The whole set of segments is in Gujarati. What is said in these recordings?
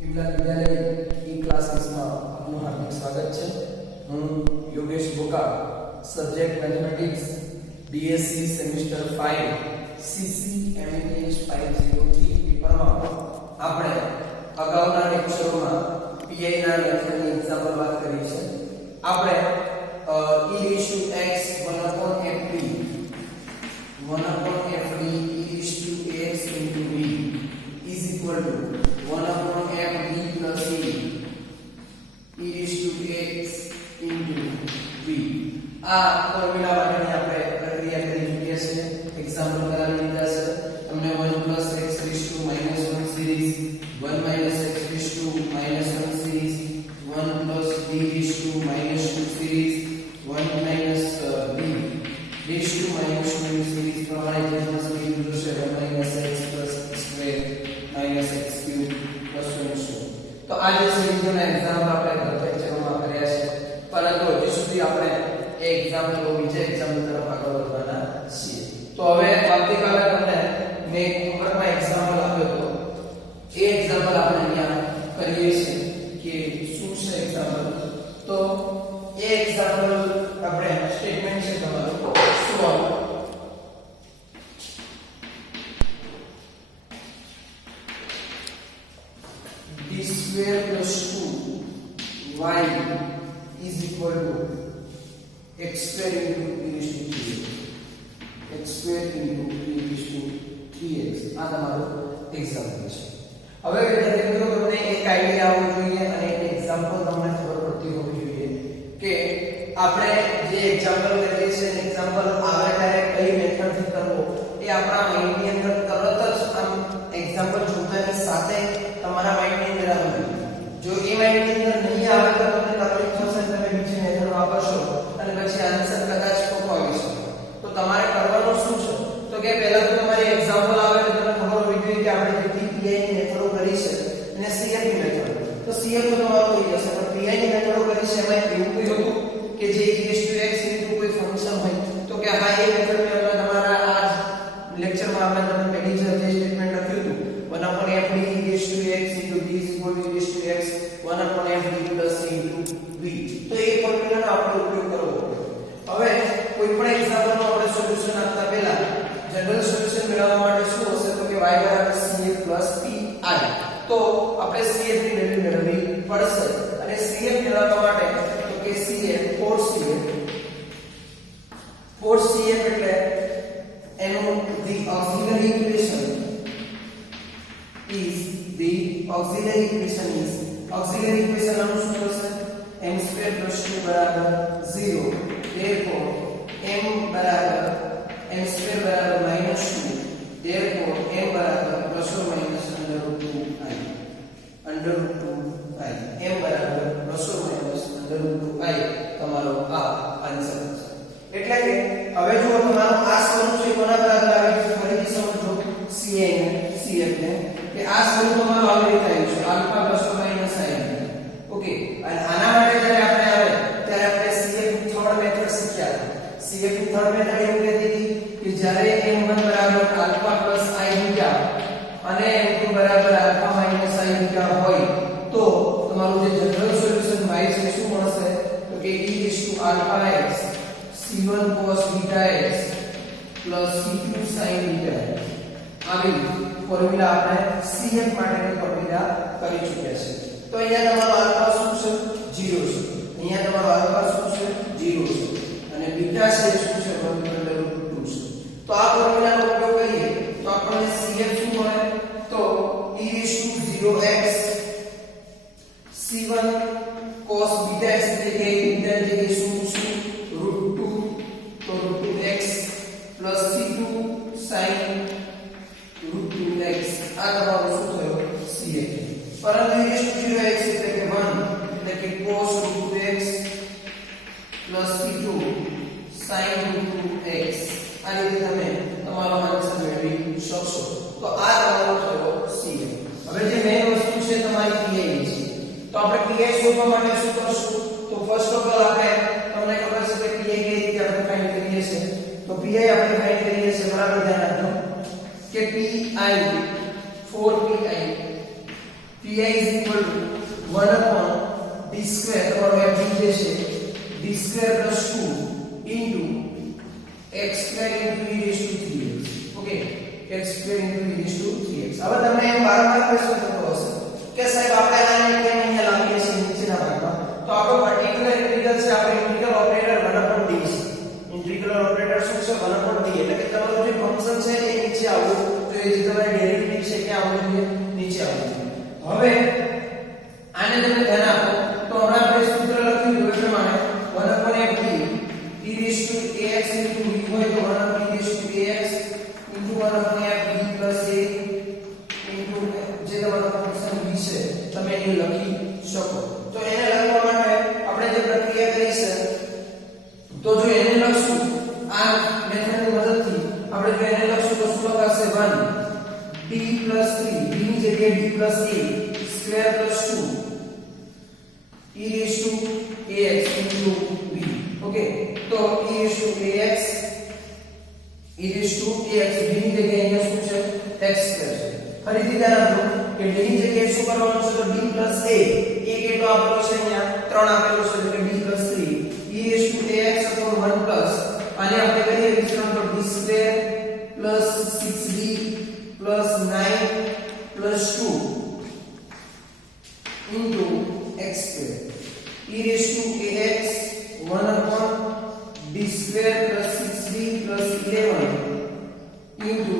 વિમલા વિદ્યાલય ઈ ક્લાસીસમાં આપનું હાર્દિક સ્વાગત છે. હું Yogesh Boka, subject mathematics, BSc semester 5 CCMAS 503 પેપરમાં આપણે અગાઉના લેક્ચરોમાં PI ના લેક્ચરની એક્ઝામ્પલ વાત કરી છે. આપણે e⁻x 1/fd e⁻x into v is equal to 1/fd plus e⁻x into v. આ ફોર્મ્યુલા માટેની આપણે પ્રક્રિયા કરી ચૂક્યા છે, એક્ઝામ્પલ કરાવી દીધા છે. તમને 1 + x raised to -1 series, 1 - x raised to -1 series, 1 + b raised to -2 series, 1 - b raised to -2 series પ્રમાણે જે તમને કીધું છે 1 - x + square -x cube +1. તો આ જે સિરીઝના એક્ઝામ્પલ આપણે ગત લેક્ચરમાં કર્યા છે, પરંતુ હજી સુધી આપણે એ એક્ઝામ્પલ બીજા એક્ઝામ્પલ તરફ આગળ વધવાના છીએ. તો હવે આવતીકાલે તમને મેં હોમવર્કમાં એક્ઝામ્પલ આપ્યો હતો, એ એક્ઝામ્પલ આપણે અહીંયા કરીએ છીએ કે શું છે એક્ઝામ્પલ. તો એ એક્ઝામ્પલ આપણે સ્ટેટમેન્ટ છે તમારું solve d² + 2y is equal to x² into e⁻3x આ તમારું એક્ઝામ્પલ છે. હવે વિદ્યાર્થી મિત્રો તમને એક આઈડિયા આવવો જોઈએ અને એક એક્ઝામ્પલ તમને ખબર પડતી હોવી જોઈએ કે આપણે જે એક્ઝામ્પલ કરીએ છીએ એક્ઝામ્પલ આવે ત્યારે કઈ મેથડથી કરવો એ આપણા માઇન્ડની અંદર તરત જ આમ એક્ઝામ્પલ જોતાની સાથે તમારા માઇન્ડની અંદર આવે. જો એ માઇન્ડની અંદર નહીં આવે તો તમને તકલીફ થશે, તમે બીજી મેથડ વાપરશો અને પછી આન્સર કદાચ ખોટો આવી શકે. તો તમારે કરવાનું શું છે તો કે પહેલા તો તમારે એક્ઝામ્પલ આવે તો તમને ખબર હોવી જોઈએ કે આપણે જેટલી PI ની મેથડો કરી છે અને CF ની મેથડ, તો CF તો તમારું થઈ જશે, પણ PI ની મેથડો કરી છે એમાં એવું કોઈ હતું કે જે e⁻x into કોઈ ફંક્શન હોય તો કે હા એ મેથડ મે આપણે તમારા આ લેક્ચરમાં આપણે તમને પહેલી જે સ્ટેટમેન્ટ લખ્યું હતું 1/fd e⁻x into v is equal to e⁻x 1/fd plus c into v. તો એ ફોર્મ્યુલાનો આપણે ઉપયોગ કરવો. હવે કોઈ પણ એક્ઝામ્પલનો આપણે સોલ્યુશન આપતા પહેલા જનરલ સોલ્યુશન મેળવવા માટે શું હશે તો કે y = CF + pi. તો આપણે CF ની વેલ્યુ મેળવવી પડશે અને CF મેળવવા માટે તો કે CF 4CF એટલે એનું the auxiliary equation is auxiliary equation આનું શું થશે m² + 2 = 0. therefore m = m² = -2. therefore m = ±√2i m = ±√2i તમારો આ આન્સર છે. એટલે કે હવે જો તમારો આ સ્વરૂપ છે કોના બરાબર આવે છે ફરીથી સમજો CF ને કે આ સ્વરૂપ તમારો આવી રીતે આવ્યું છે α ± sin. ઓકે, અને આના માટે જ્યારે આપણે આવે ત્યારે આપણે CF ની થર્ડ મેથડ શીખ્યા. CF ની થર્ડ મેથડ એવું કહેતી હતી કે જ્યારે m1 = α + i β અને m2 = α - i β હોય તો તમારું જે જનરલ સોલ્યુશન y છે શું મળશે તો કે e⁻x c1 cos βx c2 sin βx. આવી ફોર્મ્યુલા આપણે CF માટેની ફોર્મ્યુલા કરી ચૂક્યા છે. તો અહીંયા તમારો આલ્ફા શું છે 0 છે, અહીંયા તમારો આલ્ફા શું છે 0 છે અને બીટા છે શું છે 1/√2 છે. તો આ ફોર્મ્યુલાનો ઉપયોગ કરીએ તો આપણને CF શું મળે તો e⁻x c1 cos βx એટલે કે બીટા એટલે કે શું √2 તો √2x c2 sin √2x આ તમારું શું થયો CF. પરંતુ e⁻x એટલે કે 1 એટલે કે cos √2x c2 sin √2x આ રીતે તમે તમારો આન્સર મેળવી શકશો. તો આ તમારો થયો CF. હવે જે મેઈન વસ્તુ છે તમારી PI છે, તો આપણે PI શોધવા માટે શું કરશું તો ફર્સ્ટ ઓફ ઓલ આપણે તમને ખબર છે કે PI કઈ રીતે આપણે ફાઇન્ડ કરીએ છીએ. તો PI આપણે ફાઇન્ડ કરીએ છીએ, બરાબર ધ્યાન રાખજો કે PI 4pi pi is equal to 1 upon d square તમારો f જે છે d square plus 2 into x square into e raised to 3x okay x square into e raised to 3x હવે તમને એમ વારંવાર પ્રશ્ન થતો હશે કે સાહેબ આપણે આને કેમ અહીંયા લાવીએ છીએ નીચેના ભાગમાં તો આપણો પર્ટીક્યુલર ઇન્ટિગ્રલ છે આપણે ઇન્ટિગ્રલ ઓપરેટર 1 upon d છે ઇન્ટિગ્રલ ઓપરેટર શું છે 1 upon d એટલે કે તમારું જે ફંક્શન છે એ નીચે આવવું જોઈએ જે તમારે ડેરિવેટિવ છે કે આવવું જોઈએ નીચે આવવું જોઈએ હવે આને તમે ધ્યાન આપો તો હમણાં આપણે સૂત્ર લખ્યું હતું એ પ્રમાણે 1 upon f e raised to ax into b હોય તો 1 upon e raised to ax into 1 upon f b plus a into જે તમારું ફંક્શન b છે તમે એને લખી શકો તો એને લખવા માટે આપણે જે પ્રક્રિયા કરી છે તો જો એને લખશું આ મેથડની મદદથી આપણે જો એને લખશું તો શું લખાશે 1 d plus 3 b ની જગ્યાએ d plus a square plus 2 e raised to ax into b okay તો e raised to ax b ની જગ્યાએ અહીંયા શું છે x square છે ફરીથી ધ્યાન આપો કે d ની જગ્યાએ શું કરવાનું છે તો d plus a કેટલો આપેલો છે અહીંયા 3 આપેલો છે એટલે d plus 3 e raised to ax upon 1 plus આને આપણે કરીએ વિસ્તરણ તો d square plus 6d plus 9 plus 2 into x square e raised to ax 1 upon d square plus 6d plus 11 into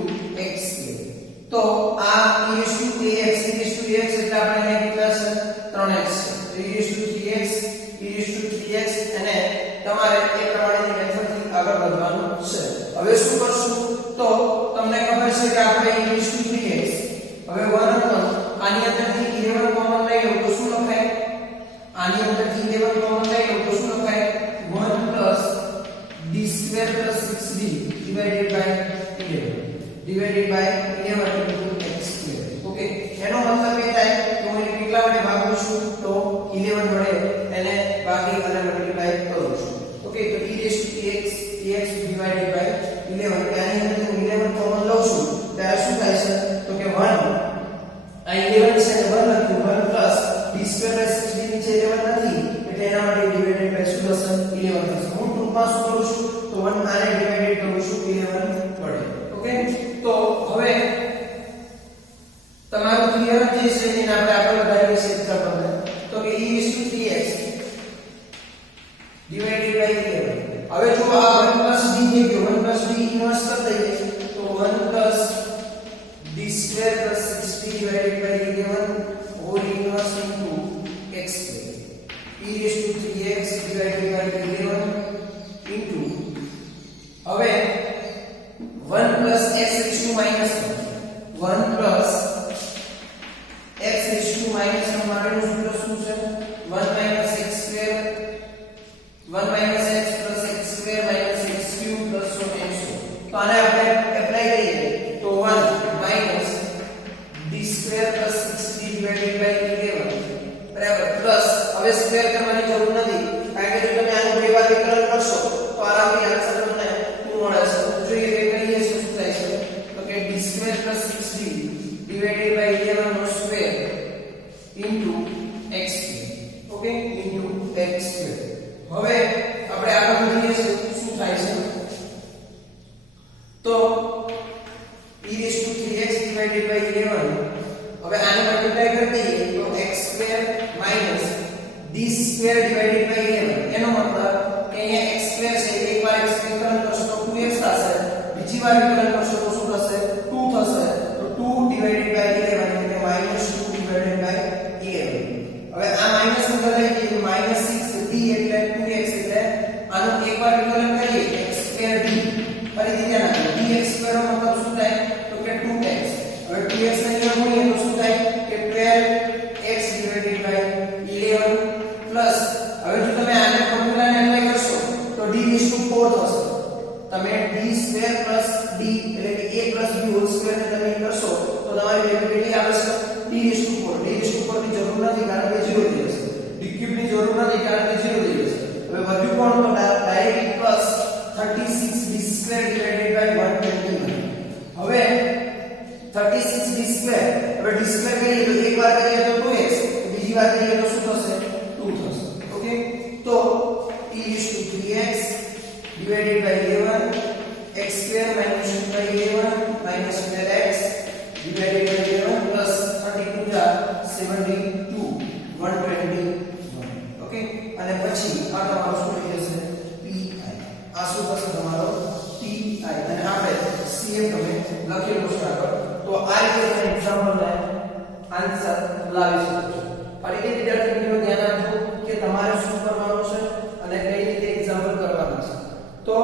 x square તો આ e raised to ax એટલે આપણે કેટલા છે 3x છે e raised to 3x અને તમારે એ પ્રમાણેની મેથડથી આગળ વધવાનું છે હવે શું કરશું તો તમને ખબર છે કે આપણે e raised to 3x હવે 1 upon આની અંદરથી 11 કોમન લઈ લો તો શું લખાય આની અંદરથી 11 કોમન લઈ લો તો શું લખાય 1 plus d square plus 6d divided by 11 into x square okay એનો મતલબ એ થાય કે હું એને કેટલા વડે ભાગું છું તો 11 વડે એને ભાગી અને મલ્ટીપ્લાય કરું છું ઓકે તો e raised to ax divided by 11 આની અંદર હું 11 કોમન લઉં છું ત્યારે શું થાય છે તો કે 1 આ 11 છે 1 લખ્યું 1 plus d square by 6d નીચે 11 નથી એટલે એના માટે ડિવાઇડેડ બાય શું થશે 11 થશે હું ટૂંકમાં શું કરું છું તો 1 આને ડિવાઇડેડ કરું છું 11 વડે ઓકે તો હવે તમારું ક્લિયર જે છે એને આપણે આગળ વધારીએ છીએ એક્ઝામ્પલ તો કે e raised to 3x divided by 11 હવે જો આ 1 plus d થઈ ગયો 1 plus d ઇન્વર્સ કરી દઈએ તો 1 plus d square plus 6d divided by 11 whole inverse into x square e raised to 3x divided by 11 into હવે 1 plus x raised to minus 1 plus x raised to minus 1 માટેનું સૂત્ર શું છે 1 minus x square 1 minus x plus x square minus x cube plus so on so તો આને આપણે એપ્લાય કરીએ તો 1 minus d square plus 6d divided by 11 બરાબર પ્લસ હવે સ્ક્વેર કરવાની જરૂર નથી કારણ કે જો તમે આનું બે વાર વિકલન કરશો તો આરામથી આન્સર તમને શું મળે છે જોઈએ કે કરીએ શું થાય છે તો કે d square plus 6d divided by 11 whole square into x square okay into x square હવે આપણે આગળ વધીએ છીએ શું થાય છે તો e raised to 3x divided by 11 હવે આને મલ્ટીપ્લાય કરી દઈએ તો x square minus d square divided by 11 એનો મતલબ કે અહીંયા x square છે એકવાર x વિકલન કરશો તો 2x થશે બીજી વાર વિકલન કરશો તો શું થશે 2 થશે તો 2 divided by 11 એટલે -2 divided by 11 હવે આ માઈનસ ની બદલે કે -6d એટલે 2x એટલે આનું એકવાર વિકલન કરીએ x square d ફરીથી ધ્યાન આપો dx square નો મતલબ શું થાય તો કે 2x હવે 2x ને અહીંયા મૂકીએ તો શું થાય કે 12x divided by 11 પ્લસ હવે જો તમે આને ફોર્મ્યુલાને એપ્લાય કરશો તો d raised to 4 થશે તમે d square plus d એટલે કે a plus b whole square ને તમે કરશો તો તમારી વેલ્યુ કેટલી આવે છે d raised to 4 ની જરૂર નથી કારણ કે 0 થઈ જશે d cube ની જરૂર નથી કારણ કે 0 થઈ જશે હવે વધ્યું કોણ તો direct plus 36d square divided by 129 હવે 36d square હવે d square કરીએ તો એક વાર કરીએ તો 2 ઘાત લઈએ તો શું થશે 2 થશે ઓકે તો e is to 3x divided by a1 x square minus 2 by a1 minus 12x divided by a1 plus 32 are 72 121 okay અને પછી આ તમારું શું થઈ જશે pi આ શું થશે તમારો pi અને આપણે cm તમે લખેલું છે આગળ તો આ રીતે તમે એક્ઝામ્પલ ને આન્સર લાવી શકો છો ફરીથી વિદ્યાર્થી મિત્રો ધ્યાન આપજો કે તમારે શું કરવાનું છે અને કઈ રીતે એક્ઝામ્પલ કરવાનું છે તો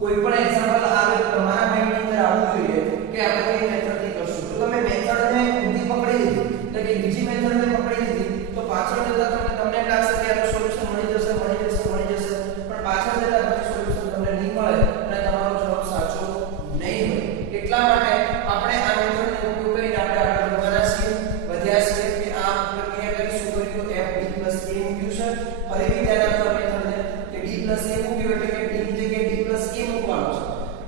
કોઈ પણ એક્ઝામ્પલ આવે તો તમારા માઈન્ડ ની અંદર આવવું જોઈએ કે આપણે કઈ મેથડ થી કરશું તો તમે મેથડ ને ઊંધી પકડી લીધી એટલે કે બીજી મેથડ ને પકડી લીધી તો પાછળ જતા તમને એમ લાગશે કે આનું સોલ્યુશન મળી જશે પણ પાછળ જતા પછી સોલ્યુશન તમને નહીં મળે અને તમારો જવાબ સાચો નહીં હોય એટલા માટે આપણે આ મેથડ નો ઉપયોગ કરીને આપણે આગળ વધ્યા છીએ કે આ પ્રક્રિયા કરી શું કર્યું f d a મૂક્યું છે ફરીથી ધ્યાન આપજો મેથડ ને કે d a મૂક્યું એટલે કે d ની જગ્યાએ d a મૂકવાનું છે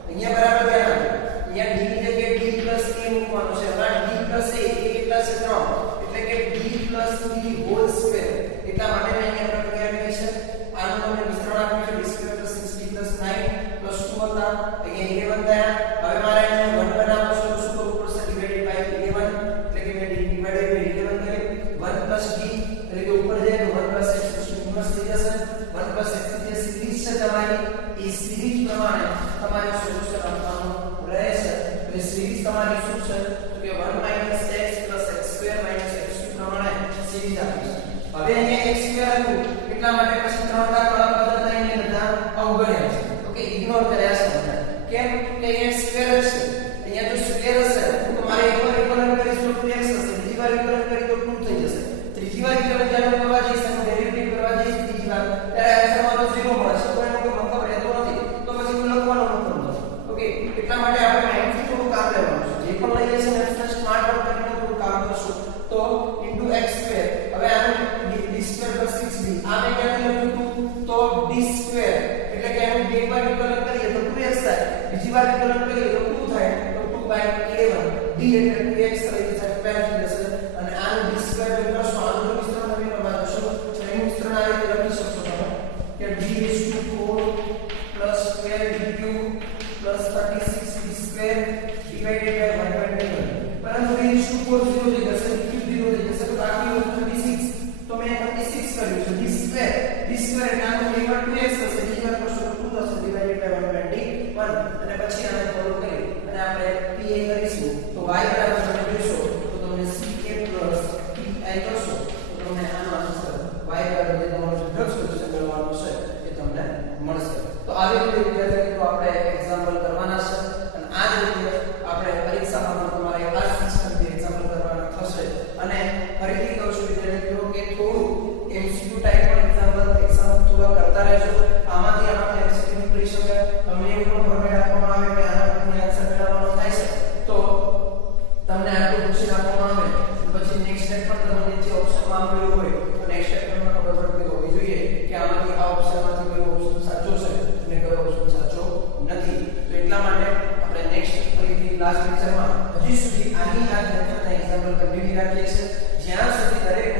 અહીંયા બરાબર ધ્યાન આપજો અહીંયા d ની જગ્યાએ d a મૂકવાનું છે અને d a એ કેટલા છે 3 એટલે કે d + 3 હોલ સ્ક્વેર એટલા માટે મેં અહીંયા પ્રક્રિયા કરી છે આનું તમને વિસ્તરણ આપ્યું છે d સ્ક્વેર + 6d + 9 + 2 હતા અહીંયા 11 થયા હવે મારે એને 1 બનાવવો છે તો શું કરવું પડશે ડિવાઇડેડ બાય 11 એટલે કે મેં ડિવાઇડેડ બાય 11 કર્યું 1 + d એટલે કે ઉપર જાય તો 1 + x ઇન્વર્સ થઈ જશે 1 + x જે સિરીઝ છે તમારી એ સિરીઝ પ્રમાણે તમારે સોલ્યુશન આપવાનું રહેશે તો એ સિરીઝ તમારી શું છે તો કે 1 - x + x2 - x2 પ્રમાણે સિરીઝ આપી છે હવે અહીંયા x2 હતું એટલા માટે પછી 3 કા કળા પદ્ધતિ એને બધા અવગણ્યા છે ઓકે ઇગ્નોર કર્યા છે કેમ કે અહીંયા સ્ક્વેર છે અહીંયા જો સ્ક્વેર હશે તો મારે એકવાર વિકલન કરીશ તો 2x થશે બીજી વાર વિકલન કરી તો 2 થઈ જશે ત્રીજી વાર વિકલન જ્યારે કરવા જઈશ તો ડેરિવેટિવ કરવા જઈશ ત્રીજી વાર ત્યારે આન્સર મારો 0 મળશે તો એનો કોઈ મતલબ રહેતો નથી તો પછી હું લખવાનો મતલબ નથી ઓકે એટલા માટે આપણે માઇન્ડથી થોડું કામ લેવાનું છે જે પણ લઈએ છે ને સ્માર્ટ વર્ક કરીને થોડું કામ કરશું તો x2 હવે આનું d2 + 6d આ મેં ક્યાંથી લખ્યું હતું તો d2 એટલે કે આનું બે વાર વિકલન કરીએ તો 2x થાય બીજી વાર વિકલન કરીએ તો 2 થાય તો 2/11 d એટલે 2x થઈ જશે 12 થશે અને આનું d2 જો કરશો આનું વિસ્તરણ તમે કરવા જશો તો એનું વિસ્તરણ આ રીતે લખી શકશો તમે કે d4 + 12d³ + 36d² divided by 121 પરંતુ d4 0 થઈ જશે d³ 0 થઈ જશે તો બાકી 36 તો મેં 36 કર્યું છે d² એટલે આનું એક વાર 2x થશે બીજી વાર કરશો તો 2 થશે divided by 121 અને પછી આને ફોલો કરી અને આપણે pi કરીશું તો y બરાબર તમે જોશો તો તમને ca + pi કરશો તો તમને આનો આન્સર y બરાબર જે તમારો જવાબ સોલ્યુશન મેળવવાનો છે એ તમને મળશે તો આવી રીતે વિદ્યાર્થી મિત્રો આપણે એક્ઝામ્પલ કરવાના છે અને આ જ રીતે આપણે પરીક્ષામાં પણ તમારે આ સિસ્ટમથી એક્ઝામ્પલ કરવાના થશે અને ફરીથી કહું છું વિદ્યાર્થી મિત્રો કે થોડું MCQ ટાઈપ પણ એક્ઝામ થોડા કરતા રહેજો આમાંથી આપણે MCQ કરી શકે તમને એવું પણ ફોર્મેટ આપવામાં આવે કે આના પરથી આન્સર મેળવવાનો થાય છે તો તમને આટલું ક્વેશ્ચન આપવામાં આવે પછી નેક્સ્ટ સ્ટેપ પણ તમને જે ઓપ્શનમાં આપેલું હોય તો નેક્સ્ટ સ્ટેપ તમને ખબર પડતી હોવી જોઈએ કે આમાંથી આ ઓપ્શનમાંથી કયો ઓપ્શન સાચો છે અને કયો ઓપ્શન સાચો નથી તો એટલા માટે આપણે નેક્સ્ટ ફરીથી લાસ્ટ લેક્ચરમાં હજી સુધી આની આ મેથડના એક્ઝામ્પલ કન્ટિન્યુ રાખીએ છીએ જ્યાં સુધી દરેક